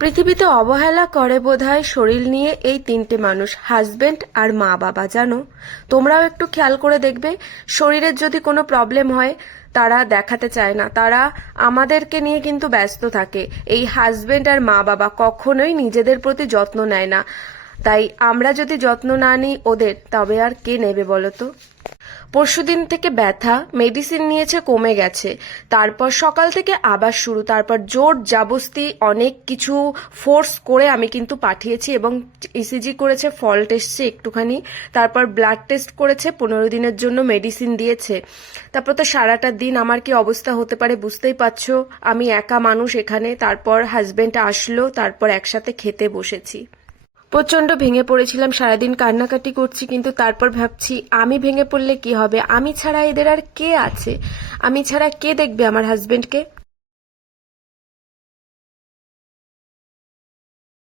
পৃথিবীতে অবহেলা করে বোধহয় শরীর নিয়ে এই তিনটে মানুষ হাজবেন্ড আর মা বাবা, জানো? তোমরাও একটু খেয়াল করে দেখবে শরীরের যদি কোনো প্রবলেম হয়, তারা দেখাতে চায় না। তারা আমাদেরকে নিয়ে কিন্তু ব্যস্ত থাকে। এই হাজবেন্ড আর মা বাবা কখনোই নিজেদের প্রতি যত্ন নেয় না। তাই আমরা যদি যত্ন না নিই ওদের, তবে আর কে নেবে বলো তো? পরশুদিন থেকে ব্যথা মেডিসিন নিয়েছে কমে গেছে। তারপর সকাল থেকে আবার শুরু, তারপর জোর জাবস্তি, অনেক কিছু ফোর্স করে আমি কিন্তু পাঠিয়েছি এবং ইসিজি করেছে ফল্ট এসছে একটুখানি। তারপর ব্লাড টেস্ট করেছে, পনেরো দিনের জন্য মেডিসিন দিয়েছে। তারপর তো সারাটা দিন আমার কি অবস্থা হতে পারে বুঝতেই পারছ? আমি একা মানুষ এখানে, তারপর হাজবেন্ড আসলো, তারপর একসাথে খেতে বসেছি। প্রচণ্ড ভেঙে পড়েছিলাম, সারাদিন কান্নাকাটি করছি, কিন্তু তারপর ভাবছি, আমি ভেঙে পড়লে কি হবে? আমি ছাড়া এদের আর কে আছে? আমি ছাড়া কে দেখবে আমার হাজবেন্ডকে